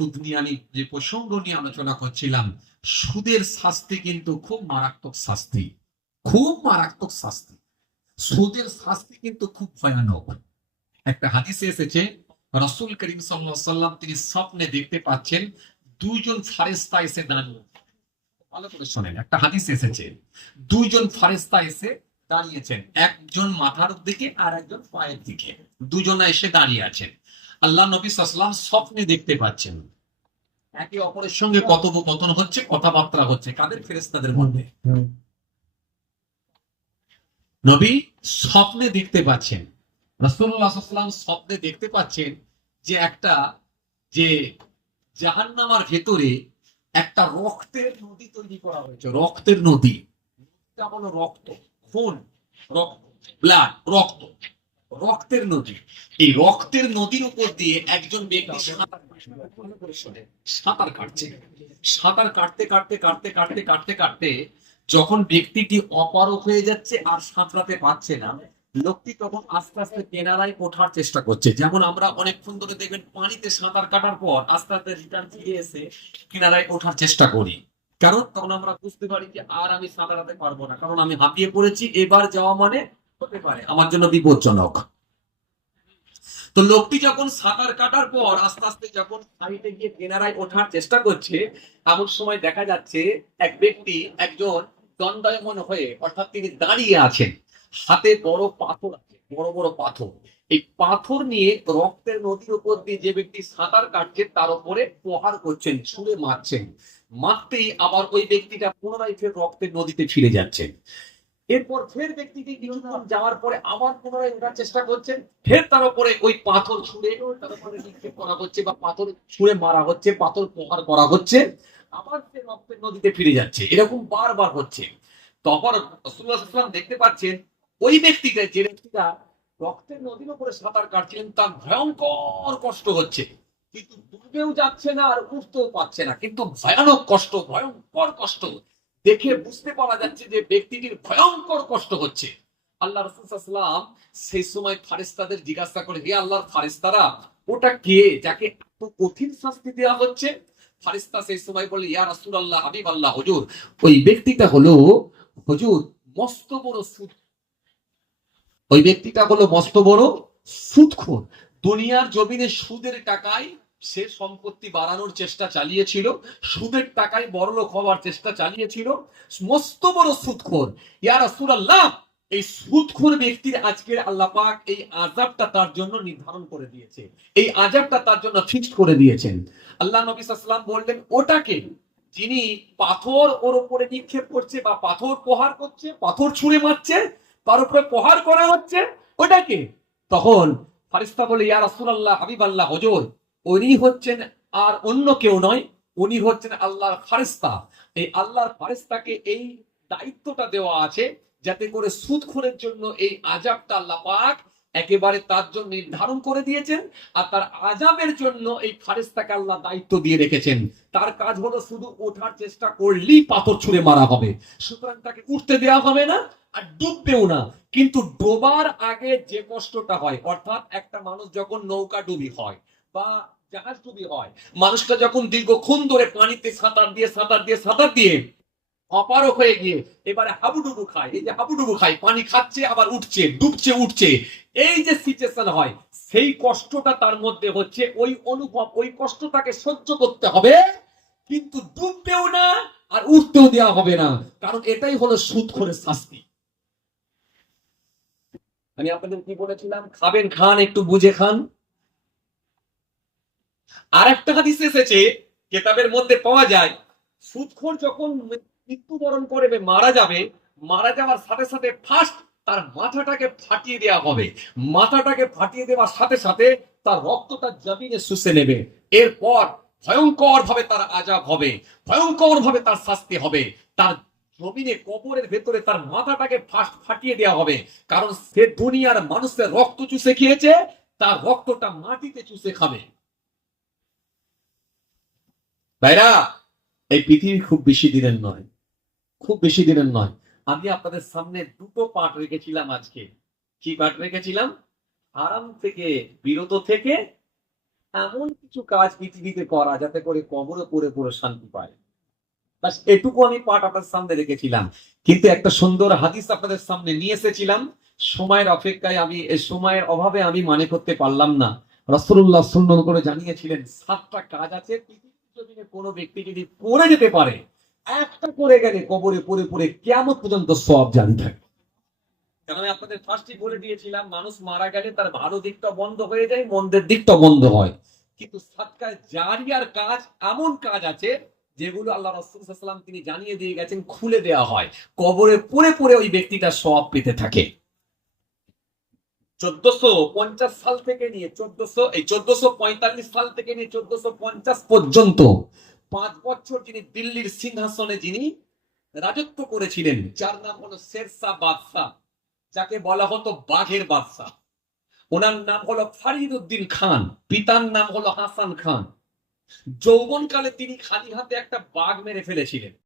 সুদ নিয়ে আমি যে প্রসঙ্গ নিয়ে আলোচনা করছিলাম, সুদের শাস্তি কিন্তু খুব মারাত্মক শাস্তি, খুব মারাত্মক শাস্তি। সুদের শাস্তি কিন্তু খুব ভয়ানক। একটা হাদিসে এসেছে, রাসূল করিম সাল্লাল্লাহু আলাইহি ওয়াসাল্লাম তিনি স্বপ্নে দেখতে পাচ্ছেন দুইজন ফারেস্তা এসে দাঁড়িয়ে। ভালো করে শোনেন, একটা হাদিস এসেছে দুইজন ফারেস্তা এসে দাঁড়িয়েছেন, একজন মাথার দিকে আর একজন পায়ের দিকে, দুজনে এসে দাঁড়িয়ে আছেন। আল্লাহ নবী সাল্লাল্লাহু আলাইহি ওয়াসাল্লাম স্বপ্নে দেখতে পাচ্ছেন একে অপরের সঙ্গে কথোপকথন হচ্ছে, কথাবার্তা হচ্ছে, কাদের? ফেরেশতাদের মধ্যে। নবী স্বপ্নে দেখতে পাচ্ছেন, রাসূলুল্লাহ সাল্লাল্লাহু আলাইহি ওয়াসাল্লাম স্বপ্নে দেখতে পাচ্ছেন যে একটা যে জাহান্নামের ভেতরে একটা রক্তের নদী তৈরি করা হয়েছে, রক্তের নদী। এটা হলো রক্ত, খুন, রক্ত, ব্লাড, রক্ত, রক্তের নদী। এই রক্তের নদীর উপর দিয়ে একজন ব্যক্তি সাঁতার কাটছে। সাঁতার কাটতে কাটতে কাটতে কাটতে কাটতে কাটতে যখন ব্যক্তিটি অপারগ হয়ে যাচ্ছে আর সাঁতরাতে পারছে না, লোকটি তখন আস্তে আস্তে কেনারায় ওঠার চেষ্টা করছে। যেমন আমরা অনেকক্ষণ ধরে দেখবেন পানিতে সাঁতার কাটার পর আস্তে আস্তে রিটার্ন ফিরে এসে কিনারায় ওঠার চেষ্টা করি, কারণ তখন আমরা বুঝতে পারি যে আর আমি সাঁতারাতে পারবো না, কারণ আমি হাঁপিয়ে পড়েছি, এবার যাওয়া মানে হতে পারে আমার জন্য বিপজ্জনক। তো লোকটি যখন সাঁতার কাটার পর আস্তে আস্তে যখন সাইডে গিয়ে কিনারায় ওঠার চেষ্টা করছে, এমন সময় দেখা যাচ্ছে এক ব্যক্তি, একজন দণ্ডায়মান হয়ে, অর্থাৎ তিনি দাঁড়িয়ে আছেন, হাতে বড় পাথর আছে, বড় বড় পাথর। এই পাথর নিয়ে রক্তের নদীর উপর দিয়ে যে ব্যক্তি সাঁতার কাটছে তার উপরে প্রহার করছেন, ছুঁড়ে মারছেন। মারতেই আবার ওই ব্যক্তিটা পুনরায় ফের রক্তের নদীতে ফিরে যাচ্ছে। এরপর ফের ব্যক্তিটি কিছুক্ষণ যাওয়ার পরে আবার পুনরায় ওঠার চেষ্টা করছেন, ফের তার উপরে ওই পাথর ছুঁড়ে তার উপরে নিক্ষেপ করা হচ্ছে, বা পাথর ছুঁড়ে মারা হচ্ছে, পাথর প্রহার করা হচ্ছে, আবার ফের রক্তের নদীতে ফিরে যাচ্ছে। এরকম বারবার হচ্ছে। তখন রাসূলুল্লাহ সাল্লাল্লাহু আলাইহি ওয়াসাল্লাম দেখতে পাচ্ছেন ওই ব্যক্তিটা, যে ব্যক্তিটা রক্তের নদীর উপরে সাঁতার কাটছিলেন, তার ভয়ঙ্কর কষ্ট হচ্ছে, কিন্তু ডুবেও যাচ্ছে না আর উঠতেও পারছে না, কিন্তু ভয়ানক কষ্ট, ভয়ঙ্কর কষ্ট দেখে বুঝতে পারা যাচ্ছে যে ব্যক্তিটির ভয়ঙ্কর কষ্ট হচ্ছে। আল্লাহ রাসূল সাল্লাল্লাহু আলাইহি ওয়াসাল্লাম সেই সময় ফারেশতাদের জিজ্ঞাসা করে, হে আল্লাহর ফারেশতারা, ওটা কে যাকে এত কঠিন শাস্তি দেওয়া হচ্ছে? ফারেশতা সেই সময় বলে, ইয়া রাসূলুল্লাহ, হাবিবাল্লাহ, হুজুর, ওই ব্যক্তিটা হলো, হুজুর, মস্ত বড় সুদ, ওই ব্যক্তিটা হলো মস্ত বড় সুদখোর। দুনিয়ার জমিনে সুদের টাকায় সে সম্পত্তি বাড়ানোর চেষ্টা চালিয়েছিল, সুদের টাকায় বড়লোক হওয়ার চেষ্টা চালিয়েছিল, মস্ত বড় সুদখোর। ইয়া রাসূলুল্লাহ, এই সুদখোর ব্যক্তির আজকের আল্লাহ পাক এই আযাবটা তার জন্য নির্ধারণ করে দিয়েছে, এই আযাবটা তার জন্য ফিক্সড করে দিয়েছেন। আল্লাহ নবী সাল্লাল্লাহু আলাইহি ওয়াসাল্লাম বললেন, ওটাকে যিনি পাথর ওর উপরে নিক্ষেপ করছে, বা পাথর প্রহার করছে, পাথর ছুঁড়ে মারছে, তার উপরে প্রহার করা হচ্ছে, ওটাকে? তখন ফারিস্তা বলে, ইয়া রাসূলুল্লাহ, হাবিবাল্লাহ, হুজুর, উনি হচ্ছেন আর অন্য কেউ নয়, উনি হচ্ছেন আল্লাহর ফারিস্তা। এই আল্লাহর ফারিস্তাকে এই দায়িত্বটা দেওয়া আছে, যাতে করে সুদখোরের জন্য এই আযাবটা আল্লাহ পাক একেবারে তার জন্য নির্ধারণ করে দিয়েছেন। আর তার আযাবের জন্য এই ফারিস্তাকে আল্লাহ দায়িত্ব দিয়ে রেখেছেন। তার কাজ হলো শুধু ওঠার চেষ্টা করলেই পাথর ছুঁড়ে মারা হবে, সুতরাং তাকে উঠতে দেওয়া হবে না, আর ডুববেও না। কিন্তু ডোবার আগে যে কষ্টটা হয়, অর্থাৎ একটা মানুষ যখন নৌকা ডুবি হয় বা জাহাজ ডুবি হয়, মানুষটা যখন দীর্ঘক্ষণ ধরে পানিতে সাঁতার দিয়ে সাঁতার দিয়ে সাঁতার দিয়ে অপারক হয়ে গিয়ে এবারে হাবুডুবু খায়, এই যে হাবুডুবু খায়, পানি খাচ্ছে আবার উঠছে, ডুবছে উঠছে, এই যে সিচুয়েশন হয়, সেই কষ্টটা তার মধ্যে হচ্ছে, ওই অনুভব, ওই কষ্টটাকে সহ্য করতে হবে, কিন্তু ডুববেও না আর উঠতেও দেওয়া হবে না, কারণ এটাই হলো সুদখোরের শাস্তি। আমি আপনাদের কি বলেছিলাম, খাবেন খান, একটু বুঝে খান। আর একটা হাদিস এসেছে, কেতাবের মধ্যে পাওয়া যায়, সুদখোর যখন মৃত্যুবরণ করবে, মারা যাবে, মারা যাওয়ার সাথে সাথে ফার্স্ট তার মাথাটাকে ফাটিয়ে দেওয়া হবে, মাথাটাকে ফাটিয়ে দেওয়ার সাথে সাথে তার রক্তটা জমিনে শুষে নেবে, এরপর ভয়ঙ্কর ভাবে তার আযাব হবে, ভয়ঙ্কর ভাবে তার শাস্তি হবে, তার জমিনে কবরের ভেতরে তার মাথাটাকে ফার্স্ট ফাটিয়ে দেওয়া হবে, কারণ সে দুনিয়ার মানুষের রক্ত চুষে খেয়েছে, তার রক্তটা মাটিতে চুষে খাবে। ভাইরা, এই পৃথিবী খুব বেশি দিনের নয়, খুব বেশি দিনের নয়। আমি আপনাদের সামনে দুটো পাঠ রেখেছিলাম আজকে। কি পাঠ রেখেছিলাম? হারাম থেকে বিরত থেকে এমন কিছু কাজ পৃথিবীতে করা যাতে করে কবরে পড়ে পড়ে শান্তি পায়। বাস এটুকু আমি পাঠ আপনাদের সামনে রেখেছিলাম, কিন্তু একটা সুন্দর হাদিস আপনাদের সামনে নিয়ে এসেছিলাম। সময়ের অপেক্ষায় আমি সময়ের অভাবে আমি মানে করতে পারলাম না। রাসূলুল্লাহ সুন্নাত করে জানিয়েছিলেন 7টা কাজ আছে পৃথিবীর জমিনে কোনো ব্যক্তি যদি করে যেতে পারে, একটা করে গেলে কবরে পড়ে পড়ে কিয়ামত পর্যন্ত সওয়াব জারি থাকে। কারণ আমি আপনাদের ফার্স্টই বলে দিয়েছিলাম, মানুষ মারা গেলে তার ভালো দিকটা বন্ধ হয়ে যায়, মন্দের দিকটা বন্ধ হয়। কিন্তু সাদকায়ে জারিয়ার কাজ, এমন কাজ আছে যেগুলো আল্লাহ রাসূল সাল্লাল্লাহু আলাইহি ওয়াসাল্লাম তিনি জানিয়ে দিয়ে গেছেন, খুলে দেওয়া হয়, কবরে পড়ে পড়ে ওই ব্যক্তিটা সওয়াব পেতে থাকে। 1450 সাল থেকে নিয়ে 1445 সাল থেকে নিয়ে 1450 পর্যন্ত 5 বছর যিনি দিল্লির সিংহাসনে যিনি রাজত্ব করেছিলেন, যার নাম হলো শেরশাহ বাদশাহ, যাকে বলা হতো বাঘের বাদশাহ। ওনার নাম হলো ফরিদ উদ্দিন খান, পিতার নাম হলো হাসান খান। যৌবনকালে তিনি খালি হাতে একটা বাঘ মেরে ফেলেছিলেন।